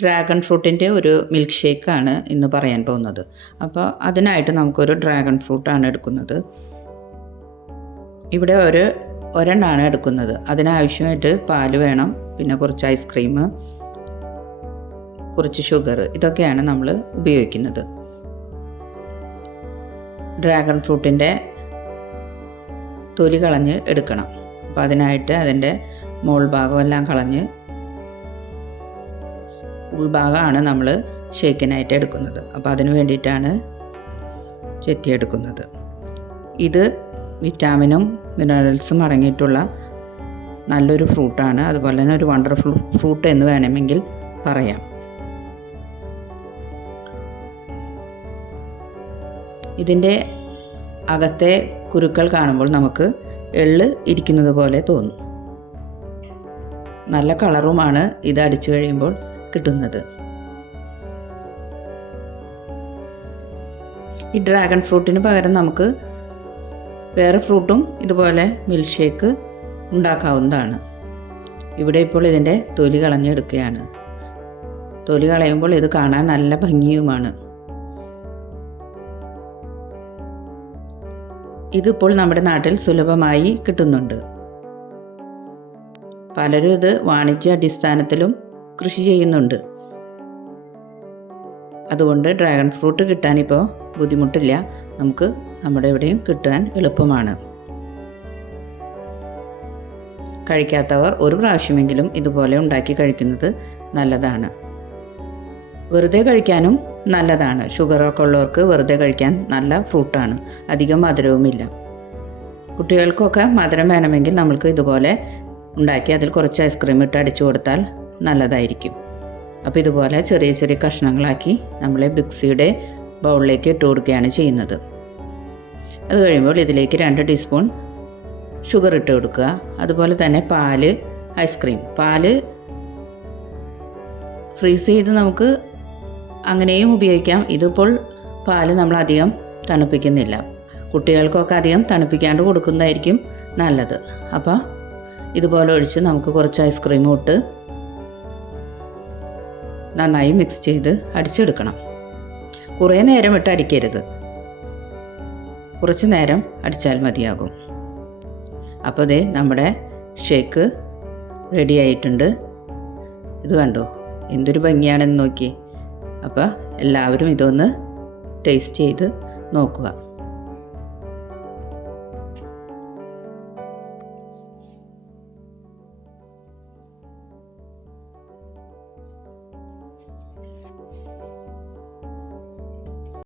Dragon ഫ്രൂട്ടിൻ്റെ ഒരു milk ഷേക്കാണ് ഇന്ന് പറയാൻ പോകുന്നത്. അപ്പോൾ അതിനായിട്ട് നമുക്കൊരു ഡ്രാഗൺ ഫ്രൂട്ടാണ് എടുക്കുന്നത്. ഇവിടെ ഒരെണ്ണമാണ് എടുക്കുന്നത്. അതിനാവശ്യമായിട്ട് പാല് വേണം, പിന്നെ കുറച്ച് ഐസ്ക്രീം, കുറച്ച് ഷുഗർ, ഇതൊക്കെയാണ് നമ്മൾ ഉപയോഗിക്കുന്നത്. ഡ്രാഗൺ ഫ്രൂട്ടിൻ്റെ തൊലി കളഞ്ഞ് എടുക്കണം. അപ്പോൾ അതിനായിട്ട് അതിൻ്റെ മോൾ ഭാഗമെല്ലാം കളഞ്ഞ് ഉൾഭാഗമാണ് നമ്മൾ ഷേക്കിനായിട്ട് എടുക്കുന്നത്. അപ്പോൾ അതിന് വേണ്ടിയിട്ടാണ് ചെത്തിയെടുക്കുന്നത്. ഇത് വിറ്റാമിനും മിനറൽസും അടങ്ങിയിട്ടുള്ള നല്ലൊരു ഫ്രൂട്ടാണ്. അതുപോലെ തന്നെ ഒരു വണ്ടർഫുൾ ഫ്രൂട്ട് എന്ന് വേണമെങ്കിൽ പറയാം. ഇതിൻ്റെ അകത്തെ കുരുക്കൾ കാണുമ്പോൾ നമുക്ക് എള്ള് ഇരിക്കുന്നത് പോലെ തോന്നും. നല്ല കളറുമാണ് ഇത് അടിച്ചു കഴിയുമ്പോൾ കിട്ടുന്നത്. ഈ ഡ്രാഗൺ ഫ്രൂട്ടിന് പകരം നമുക്ക് വേറെ ഫ്രൂട്ടും ഇതുപോലെ മിൽക്ക് ഷേക്ക് ഉണ്ടാക്കാവുന്നതാണ്. ഇവിടെ ഇപ്പോൾ ഇതിൻ്റെ തൊലി കളഞ്ഞെടുക്കുകയാണ്. തൊലി കളയുമ്പോൾ ഇത് കാണാൻ നല്ല ഭംഗിയുമാണ്. ഇതിപ്പോൾ നമ്മുടെ നാട്ടിൽ സുലഭമായി കിട്ടുന്നുണ്ട്. പലരും ഇത് വാണിജ്യ അടിസ്ഥാനത്തിലും കൃഷി ചെയ്യുന്നുണ്ട്. അതുകൊണ്ട് ഡ്രാഗൺ ഫ്രൂട്ട് കിട്ടാനിപ്പോൾ ബുദ്ധിമുട്ടില്ല. നമുക്ക് നമ്മുടെ ഇവിടെയും കിട്ടാൻ എളുപ്പമാണ്. കഴിക്കാത്തവർ ഒരു പ്രാവശ്യമെങ്കിലും ഇതുപോലെ ഉണ്ടാക്കി കഴിക്കുന്നത് നല്ലതാണ്. വെറുതെ കഴിക്കാനും നല്ലതാണ്. ഷുഗറൊക്കെ ഉള്ളവർക്ക് വെറുതെ കഴിക്കാൻ നല്ല ഫ്രൂട്ടാണ്. അധികം മധുരവുമില്ല. കുട്ടികൾക്കൊക്കെ മധുരം വേണമെങ്കിൽ നമ്മൾക്ക് ഇതുപോലെ ഉണ്ടാക്കി അതിൽ കുറച്ച് ഐസ്ക്രീം ഇട്ട് അടിച്ചു കൊടുത്താൽ നല്ലതായിരിക്കും. അപ്പോൾ ഇതുപോലെ ചെറിയ ചെറിയ കഷ്ണങ്ങളാക്കി നമ്മൾ മിക്സിയുടെ ബൗളിലേക്ക് ഇട്ട് കൊടുക്കുകയാണ് ചെയ്യുന്നത്. അത് കഴിയുമ്പോൾ ഇതിലേക്ക് 2 ടീസ്പൂൺ ഷുഗർ ഇട്ട് കൊടുക്കുക. അതുപോലെ തന്നെ പാല്, ഐസ്ക്രീം. പാല് ഫ്രീസ് ചെയ്ത് നമുക്ക് അങ്ങനെയും ഉപയോഗിക്കാം. ഇതിപ്പോൾ പാല് നമ്മൾ അധികം തണുപ്പിക്കുന്നില്ല. കുട്ടികൾക്കൊക്കെ അധികം തണുപ്പിക്കാണ്ട് കൊടുക്കുന്നതായിരിക്കും നല്ലത്. അപ്പോൾ ഇതുപോലെ ഒഴിച്ച് നമുക്ക് കുറച്ച് ഐസ്ക്രീമും ഇട്ട് നന്നായി മിക്സ് ചെയ്ത് അടിച്ചെടുക്കണം. കുറേ നേരം ഇട്ട് അടിക്കരുത്, കുറച്ച് നേരം അടിച്ചാൽ മതിയാകും. അപ്പോൾ ദേ നമ്മുടെ ഷേക്ക് റെഡി ആയിട്ടുണ്ട്. ഇത് കണ്ടോ, എന്തൊരു ഭംഗിയാണെന്ന് നോക്കി. അപ്പോൾ എല്ലാവരും ഇതൊന്ന് ടേസ്റ്റ് ചെയ്ത് നോക്കുക.